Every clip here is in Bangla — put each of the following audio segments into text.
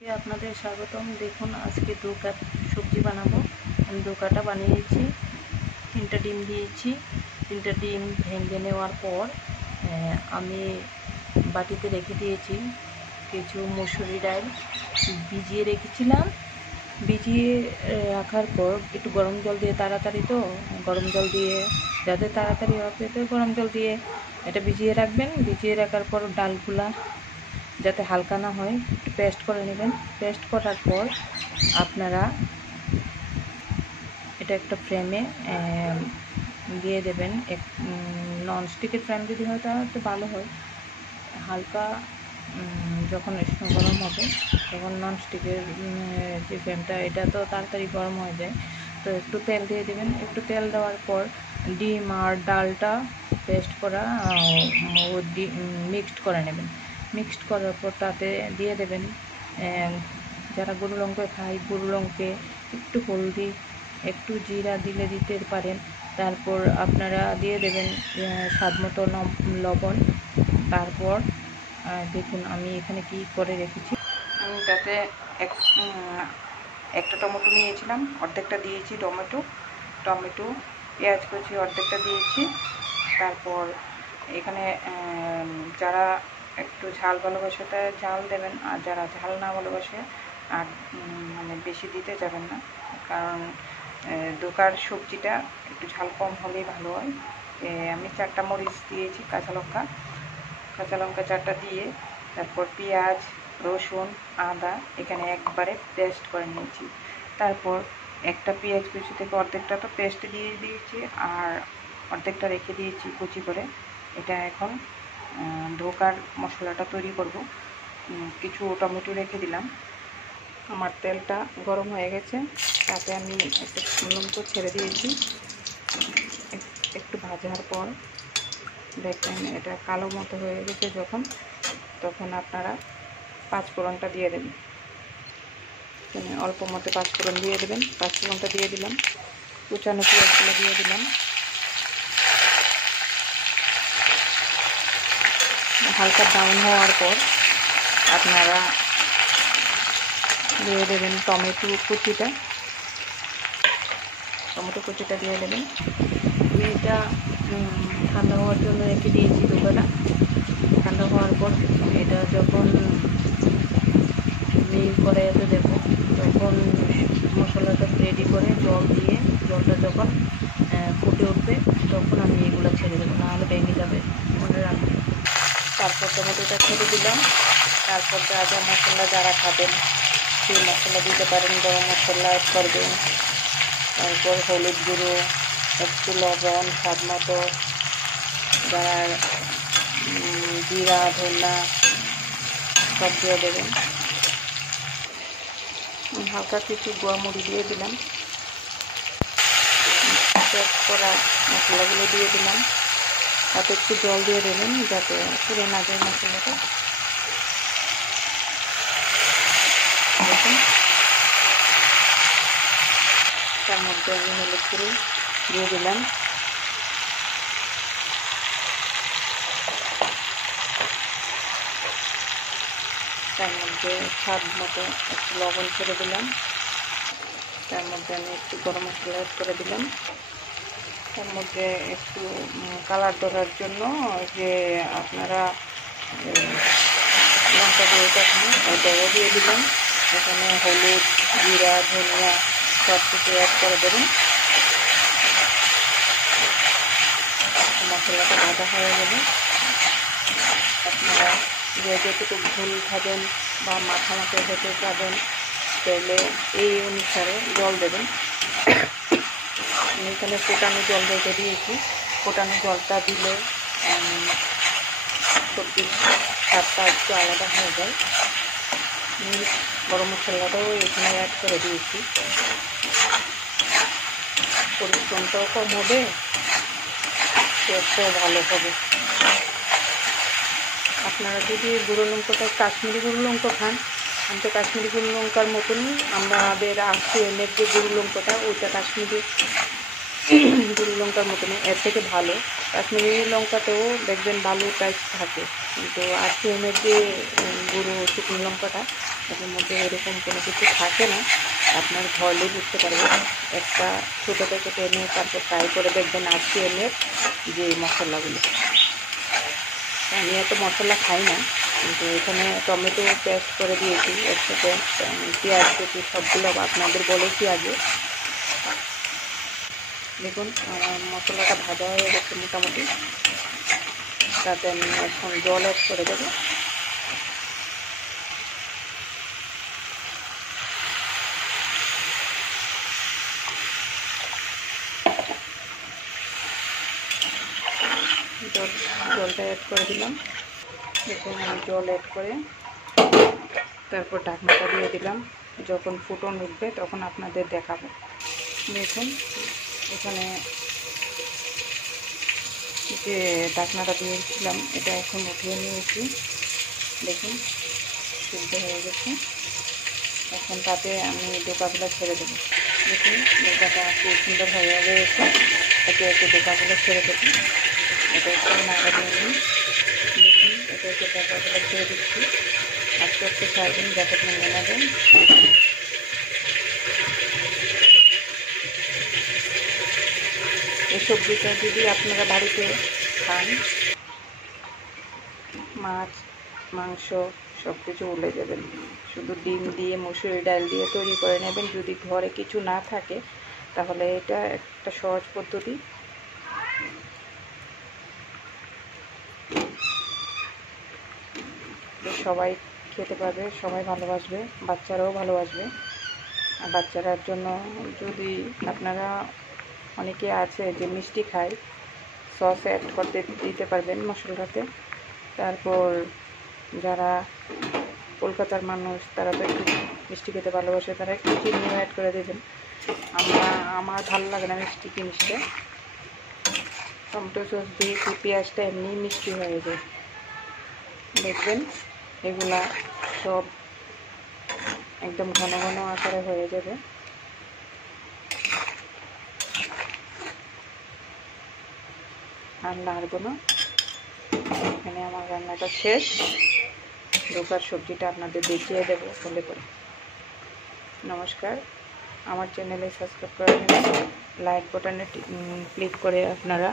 আপনাদের স্বাগতম। দেখুন আজকে 2 কাপ সবজি বানাবো। আমি 2 কাটা বানিয়েছি। 3টা ডিম দিয়েছি। 3টা ডিম ভেঙে নেওয়ার পর আমি বাটিতে রেখে দিয়েছি কিছু মসুরি ডাল ভিজিয়ে রেখেছিলাম। ভিজিয়ে রাখার পর একটু গরম জল দিয়ে তাড়াতাড়ি তো গরম জল দিয়ে যাতে তাড়াতাড়ি হবে তো গরম জল দিয়ে এটা ভিজিয়ে রাখবেন। ভিজিয়ে রাখার পর ডালগুলা যাতে হালকা না হয় একটু পেস্ট করে নেবেন। পেস্ট করার পর আপনারা এটা একটা ফ্রেমে দিয়ে দেবেন। ননস্টিকের ফ্রেম যদি হয় তাহলে ভালো হয়। হালকা যখন গরম হবে তখন ননস্টিকের যে ফ্রেমটা এটা তো তাড়াতাড়ি গরম হয়ে যায়, তো একটু তেল দিয়ে দেবেন। একটু তেল দেওয়ার পর ডিম আর ডালটা পেস্ট করা মিক্সড করে নেবেন। মিক্সড করার পর তাতে দিয়ে দেবেন যারা গরু লঙ্কা খায় গরু লঙ্কে, একটু হলদি, একটু জিরা দিলে দিতে পারেন। তারপর আপনারা দিয়ে দেবেন স্বাদ মতো লবণ। তারপর দেখুন আমি এখানে কি করে রেখেছি। আমি তাতে একটা টমেটো নিয়েছিলাম, অর্ধেকটা দিয়েছি টমেটো পেঁয়াজ কুচি অর্ধেকটা দিয়েছি। তারপর এখানে যারা একটু ঝাল ভালোবাসে তাই ঝাল দেবেন, আর যারা ঝাল না ভালোবাসে আর মানে বেশি দিতে যাবেন না, কারণ দোকার সবজিটা একটু ঝাল কম হলেই ভালো হয়। আমি 4টা মরিচ দিয়েছি, কাঁচা লঙ্কা 4টা দিয়ে তারপর পেঁয়াজ, রসুন, আদা এখানে একবারে পেস্ট করে নিয়েছি। তারপর একটা পেঁয়াজ কুচি থেকে অর্ধেকটা তো পেস্ট দিয়ে দিয়েছি আর অর্ধেকটা রেখে দিয়েছি কুচি করে। এটা এখন ধোকার মশলাটা তৈরি করব। কিছু টমেটো রেখে দিলাম। আমার তেলটা গরম হয়ে গেছে, তাতে আমি একটা লঙ্কা ছেড়ে দিয়েছি। একটু ভাজার পর দেখবেন এটা কালো মতো হয়ে গেছে যখন, তখন আপনারা পাঁচফোড়নটা দিয়ে দেবেন। অল্প মতো পাঁচফোড়ন দিয়ে দেবেন। পাঁচফোড়নটা দিয়ে দিলাম, কুচানো পেঁয়াজগুলো দিয়ে দিলাম। হালকা ব্রাউন হওয়ার পর আপনারা দিয়ে দেবেন টমেটো কুচিটা দিয়ে দেবেন। এটা ঠান্ডা হওয়ার জন্য রেখে দিয়েছি দুপুরটা। ঠান্ডা হওয়ার পর এটা যখন করে এতে দেবো তখন মশলাটা রেডি করে জল দিয়ে, জলটা যখন ফুটে উঠবে তখন আমি এগুলো ছেড়ে দেবো, নাহলে ভেঙে যাবে, মনে রাখবেন। তারপর টমেটোটা ছেড়ে দিলাম। তারপর যা যা মশলা যারা খাবেন সেই মশলা দিতে পারেন, গরম মশলা অ্যাড করবেন। তারপর হলুদ গুঁড়ো, একটু লবণ স্বাদ মতো, যারা জিরা, ধনিয়া সব দিয়ে দেবেন। হালকা কিছু গুঁড়ামুড়ি দিয়ে দিলাম। পেস্ট করা মশলাগুলো দিয়ে দিলাম। তাতে একটু জল দিয়ে দেবেন যাতে পুড়ে না যায় মশলাটা। দেখুন তার মধ্যে আমি হলুদ গুঁড়ো দিয়ে দিলাম। তার মধ্যে স্বাদ মতো একটু লবণ ছেড়ে দিলাম। তার মধ্যে আমি একটু গরম মশলা অ্যাড করে দিলাম। তার মধ্যে একটু কালার ধরার জন্য যে আপনারা লঙ্কা গুঁড়োটা ওটাও দিয়ে দিলাম। এখানে হলুদ, জিরা, ধনিয়া সব কিছু অ্যাড করে দেবেন। মশলাটা ভাজা হয়ে গেলে আপনারা যে যতটুকু ঝোল খাবেন বা মাখামাখি হতে চাবেন তাহলে এই অনুসারে জল দেবেন। আমি এখানে ফোটানো জল রেখে দিয়েছি। ফোটানো জলটা দিলে সবজির স্বাদটা একটু আলাদা হয়ে যায়। গরম মশলাটাও এখানে অ্যাড করে দিয়েছি। পরিশ্রমটাও কম হবে, টেস্টটাও ভালো হবে। আপনারা যদি গুঁড়ো লঙ্কাটা কাশ্মীরি গুঁড়ো লঙ্কা খান, আমি তো কাশ্মীরি গুঁড়ো লঙ্কার মতনই আমাদের RCM-এর যে গুঁড়ো লঙ্কাটা ওইটা কাশ্মীরি গুঁড়ো লঙ্কার মতনই, এর থেকে ভালো। কাশ্মীরি লঙ্কাতেও দেখবেন ভালো টাইপ থাকে, কিন্তু RCM-এর যে গুঁড়ো শুকনো লঙ্কাটা এর মধ্যে এরকম কোনো কিছু থাকে না, আপনার ঘরে বুঝতে পারবেন। একটা ছোটো প্যাকেট এনে তারপর ট্রাই করে দেখবেন RCM-এর যে মশলাগুলো। আমি এত মশলা খাই না, কিন্তু এখানে টমেটো পেস্ট করে দিয়েছি, একসাথে পেঁয়াজ কুচি সবগুলো আপনাদের বলেছি আগে। দেখুন আমার মশলাটা ভাজা হয়ে গেছে মোটামুটি। তাতে আমি এখন জল অ্যাড করে দেবো। জলটা অ্যাড করে দিলাম। দেখুন আমি জল অ্যাড করে তারপর ঢাকনাটা দিয়ে দিলাম। যখন ফুটন উঠবে তখন আপনাদের দেখাবো। দেখুন এখানে যে ঢাকনাটা দিয়েছিলাম এটা এখন উঠিয়ে নিয়েছি। দেখুন সিদ্ধ হয়ে গেছে। এখন তাতে আমি ডোকাগুলো ছেড়ে দেবো। দেখুন ডোকাটা খুব সুন্দর হয়ে গেছে। একে একে ডোকাগুলো ছেড়ে দেবো। এটা একটু নাড়া দিয়ে নিই। দেখুন একে একে ডোকাগুলো ছেড়ে দিচ্ছি। আস্তে আস্তে ছাড়বেন যাতে ভেঙে না দেন। এই সবজিটা যদি আপনারা বাড়িতে খান, মাছ মাংস সব কিছু উলে যাবেন। শুধু ডিম দিয়ে মসুরি ডাল দিয়ে তৈরি করে নেবেন। যদি ঘরে কিছু না থাকে তাহলে এটা একটা সহজ পদ্ধতি। সবাই খেতে পারবে, সবাই ভালোবাসবে, বাচ্চারাও ভালোবাসবে। আর বাচ্চারার জন্য যদি আপনারা অনেকে আছে যে মিষ্টি খায়, সস অ্যাড করতে দিতে পারবেন মশলাটাতে। তারপর যারা কলকাতার মানুষ তারা তো একটু মিষ্টি খেতে ভালোবাসে, তারা একটু চিনিও অ্যাড করে দেবেন। আমার ভালো লাগে না মিষ্টি জিনিসটা। টমেটো সস দিয়েছি, পেঁয়াজটা এমনি মিষ্টি হয়ে যায়। দেখবেন এগুলা সব একদম ঘন ঘন আকারে হয়ে যাবে। আর নাড়ব না। এখানে আমার রান্নাটা শেষ। ডোকার সবজিটা আপনাদের দেখিয়ে দেবো হলে পরে। নমস্কার, আমার চ্যানেলে সাবস্ক্রাইব করে নেবেন। লাইক বাটনে ক্লিক করে আপনারা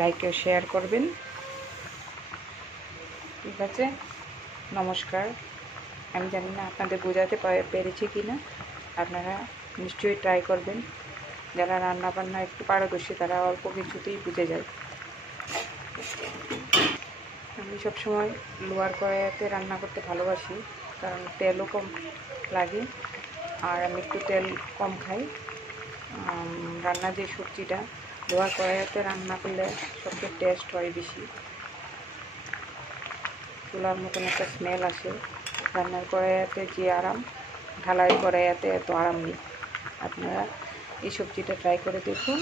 লাইক ও শেয়ার করবেন। ঠিক আছে, নমস্কার। আমি জানি না আপনাদের বোঝাতে পেরেছি কি না, আপনারা নিশ্চয়ই ট্রাই করবেন। যারা রান্না বান্না একটু পারদর্শী তারা অল্প কিছুতেই বুঝে যায়। আমি সবসময় লোয়ার কড়াইতে রান্না করতে ভালোবাসি, কারণ তেলও কম লাগে আর আমি একটু তেল কম খাই। রান্না যে সবজিটা লোয়ার কড়াইতে রান্না করলে সবচেয়ে টেস্ট হয় বেশি। চুলার মতন একটা স্মেল আসে। রান্নার কড়াইতে যে আরাম, ঢালাই কড়াইতে এত আরাম নেই। আপনারা এই সবজিটা ট্রাই করে দেখুন।